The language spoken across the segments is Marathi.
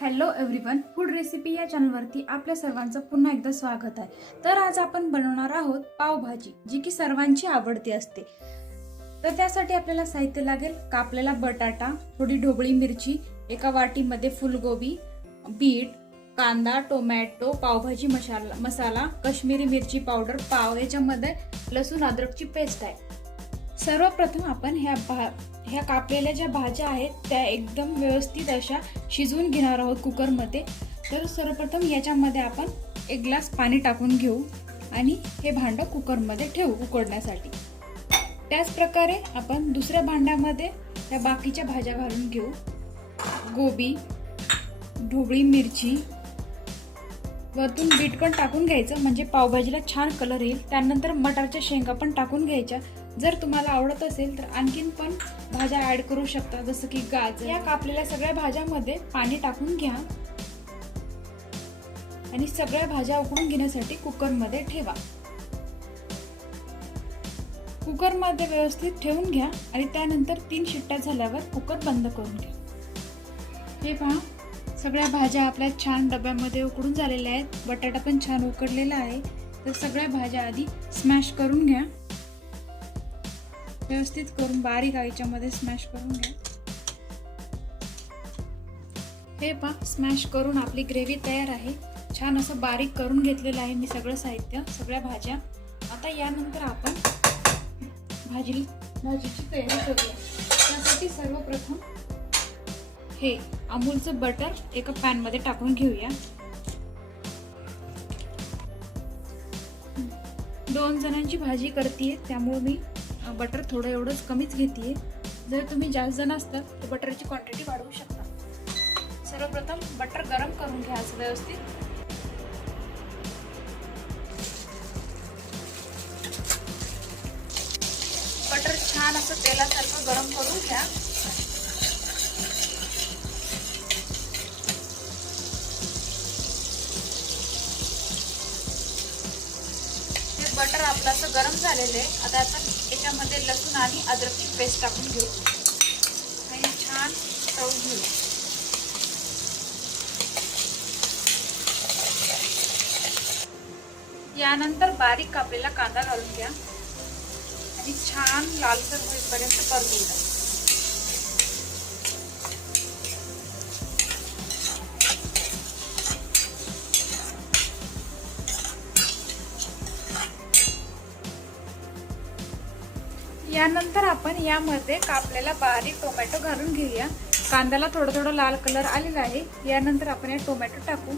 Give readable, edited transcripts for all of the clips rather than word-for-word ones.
हॅलो एव्हरीवन, फूड रेसिपी या चॅनलवरती आपल्या सर्वांचं पुन्हा एकदा स्वागत आहे। तर आज आपण बनवणार आहोत पावभाजी, जी की सर्वांची आवडती असते। तर त्यासाठी आपल्याला साहित्य लागेल कापलेला बटाटा, थोडी ढोबळी मिरची, एका वाटीमध्ये फुलगोबी, बीट, कांदा, टोमॅटो, पावभाजी मसाला, काश्मीरी मिरची पावडर, पाव, याच्यामध्ये लसूण अद्रकची पेस्ट आहे। सर्वप्रथम आपण ह्या कापलेल्या ज्या भाज्या आहेत त्या एकदम व्यवस्थित अशा शिजवून घेणार आहोत कुकरमध्ये। तर सर्वप्रथम याच्यामध्ये आपण एक ग्लास पाणी टाकून घेऊ आणि हे भांडं कुकरमध्ये ठेवू उकडण्यासाठी। त्याच प्रकारे आपण दुसऱ्या भांड्यामध्ये त्या बाकीच्या भाज्या घालून घेऊ। गोबी, ढोबळी मिरची, वरतून बीट पण टाकून घ्यायचं म्हणजे पावभाजीला छान कलर येईल। त्यानंतर मटारच्या शेंगा पण टाकून घ्यायच्या। जर तुम्हाला आवडत असेल तर आणखीन पण भाज्या ऍड करू शकता, जसं की गाजर। या कापलेल्या सगळ्या भाज्यांमध्ये पाणी टाकून घ्या आणि सगळ्या भाज्या उकडून घेण्यासाठी कुकरमध्ये ठेवा। कुकरमध्ये व्यवस्थित ठेवून घ्या आणि त्यानंतर 3 शिट्ट्या झाल्यावर कुकर बंद करून घ्या। हे पहा, सगळ्या भाज्या आपल्या छान डब्यामध्ये उकडून झालेल्या आहेत। बटाटा पण छान उकडलेला आहे। तर सगळ्या भाज्या आधी स्मॅश करून घ्या, व्यवस्थित करून बारीक याच्यामध्ये स्मॅश करून घ्या। हे पहा, स्मॅश करून आपली ग्रेव्ही तयार आहे। छान असं बारीक करून घेतलेलं आहे मी सगळं साहित्य, सगळ्या भाज्या। आता यानंतर आपण भाजीची तयारी करूया। त्यासाठी सर्वप्रथम हे अमूलचं बटर एका पॅन मध्ये टाकून घेऊया। 2 जणांची भाजी करतेय त्यामुळे मी बटर थोडं एवढंच कमीच घेतेय। जर तुम्ही जास्त जण असतात तर बटरची क्वांटिटी वाढवू शकता। सर्वप्रथम बटर गरम करून घ्या व्यवस्थित। बटर छान असं तेलासारखं गरम करून घ्या। बटर आपलं असं गरम झालेलं आहे। आता आपण याच्यामध्ये लसूण आणि अद्रकची पेस्ट टाकून घेऊ आणि छान तळून घेऊ। यानंतर बारीक कापलेला कांदा घालून घ्या आणि छान लालसर होईपर्यंत परतून घ्या। यानंतर आपण यामध्ये कापलेला बारीक टोमॅटो घालून घेऊया। कांद्याला थोडं लाल कलर आलेला आहे। यानंतर आपण हे टोमॅटो टाकू।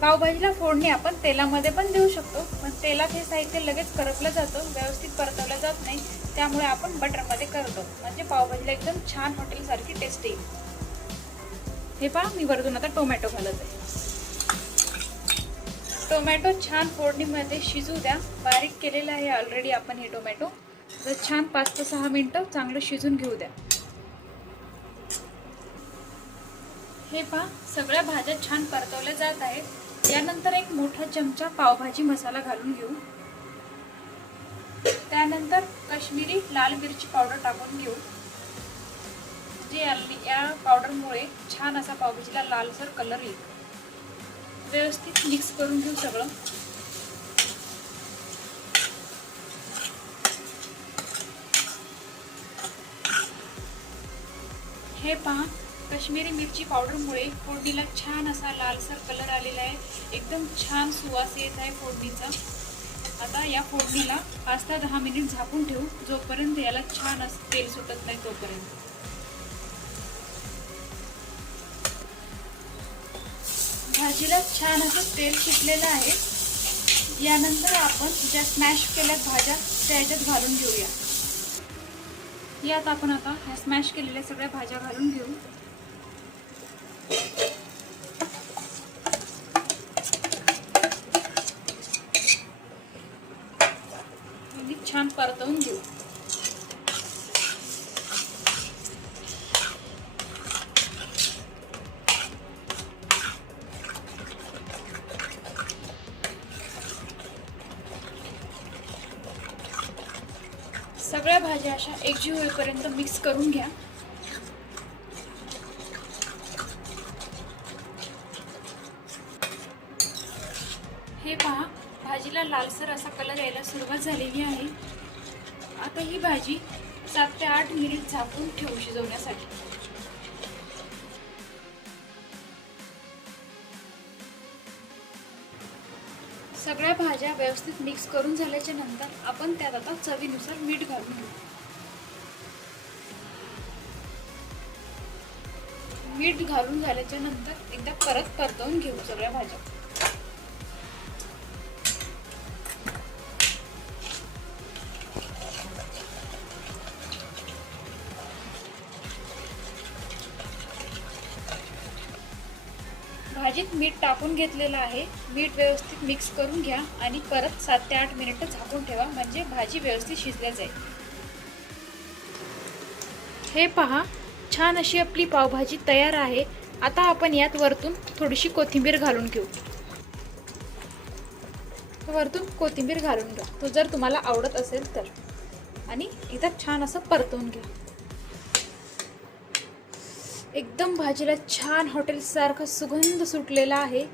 पावभाजीला फोडणी आपण तेलामध्ये पण देऊ शकतो, पण तेलात हे साहित्य लगेच करपलं जातं, व्यवस्थित परतवलं जात नाही। त्यामुळे आपण बटरमध्ये करतो, म्हणजे पावभाजीला एकदम छान हॉटेल सारखी टेस्ट येईल। हे पहा, मी वरतून आता टोमॅटो घालत आहे। टोमॅटो छान फोडणीमध्ये शिजू द्या। बारीक केलेलं आहे ऑलरेडी आपण हे टोमॅटो। तर छान 5 ते 6 मिनिटं चांगलं शिजून घेऊ द्या। हे पहा, सगळ्या भाज्या छान परतवल्या जात आहेत। यानंतर एक मोठा चमचा पावभाजी मसाला घालून घेऊ। त्यानंतर काश्मीरी लाल मिरची पावडर टाकून घेऊ। या पावडरमुळे छान असा पावभाजीला लालसर कलर येईल। व्यवस्थित मिक्स करून घेऊ सगळं। हे पहा, काश्मीरी मिरची पावडरमुळे फोडणीला छान असा लालसर कलर आलेला आहे। एकदम छान सुवास येत आहे फोडणीचा। आता या फोडणीला 5 ते 10 मिनिट झाकून ठेवू, जोपर्यंत याला छान असं तेल सुटत नाही तोपर्यंत। भाजीला छान असं तेल सुटलेलं आहे। यानंतर आपण ज्या स्मॅश केल्या भाज्या त्या याच्यात घालून घेऊया। यात आपण आता ह्या स्मॅश केलेल्या सगळ्या भाज्या घालून घेऊ आणि छान परतवून घेऊ। सगळ्या भाज्या अशा एकजीव होईपर्यंत मिक्स करून घ्या। हे पहा, भाजीला लालसर असा कलर यायला सुरुवात झालेली आहे. आता ही भाजी 7 ते 8 मिनिट झाकून ठेवू शिजवण्यासाठी. सगळ्या भाज्या व्यवस्थित मिक्स करून झाल्याच्या नंतर आपण त्यात आता चवीनुसार मीठ घालून घेऊ. मीठ घालून झाल्याच्या नंतर एकदा परत परतवून घेऊ सगळ्या भाज्या. भाजीत मीठ टाकून घेतलेलं आहे. मीठ व्यवस्थित मिक्स करून घ्या आणि परत 7 ते 8 मिनिटं झाकून ठेवा, म्हणजे भाजी व्यवस्थित शिजल्या जाईल. हे पहा, छान अशी आपली पावभाजी तयार आहे. आता आपण यात वरतून थोडीशी कोथिंबीर घालून घेऊ. वरतून कोथिंबीर घालून घ्या, तो जर तुम्हाला आवडत असेल तर. आणि एकदा छान असं परतवून घ्या. एकदम भाजीला छान हॉटेलसारखा सुगंध सुटलेला आहे.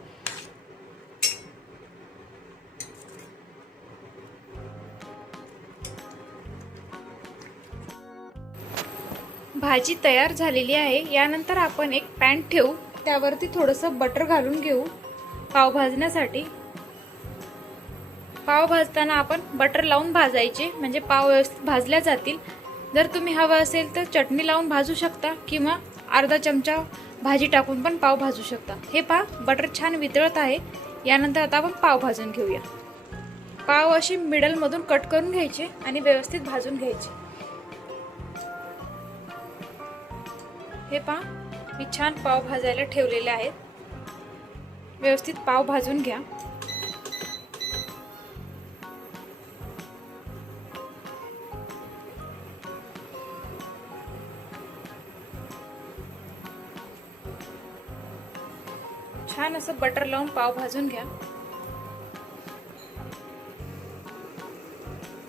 भाजी तयार झालेली आहे. यानंतर आपण एक पॅन ठेवू, त्यावरती थोडंसं बटर घालून घेऊ पाव भाजण्यासाठी. पाव भाजताना आपण बटर लावून भाजायचे, म्हणजे पाव व्यवस्थित भाजल्या जातील. जर तुम्ही हवं असेल तर चटणी लावून भाजू शकता किंवा अर्धा चमचा भाजी टाकून पण पाव भाजू शकता. हे पहा, बटर छान वितळत आहे. यानंतर आता आपण पाव भाजून घेऊया. पाव असे मिडलमधून कट करून घ्यायचे आणि व्यवस्थित भाजून घ्यायचे. हे पहा, मी छान पाव भाजायला ठेवलेले आहेत. व्यवस्थित पाव भाजून घ्या. छान असं बटर लावून पाव भाजून घ्या.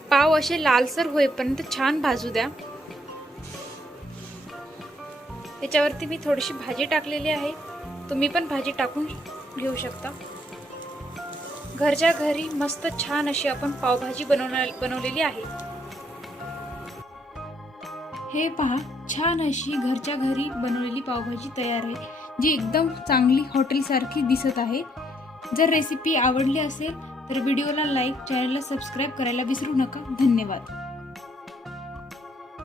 पाव असे लालसर होईपर्यंत छान भाजू द्या. याच्यावरती मी थोडीशी भाजी टाकलेली आहे. तुम्ही पण भाजी टाकून घेऊ शकता. घरच्या घरी मस्त छान अशी आपण पावभाजी बनवलेली आहे. हे पहा, छान अशी घरच्या घरी बनवलेली पावभाजी तयार आहे, जी एकदम चांगली हॉटेलसारखी दिसत आहे. जर रेसिपी आवडली असेल तर व्हिडिओला लाईक, चॅनलला सबस्क्राईब करायला विसरू नका. धन्यवाद.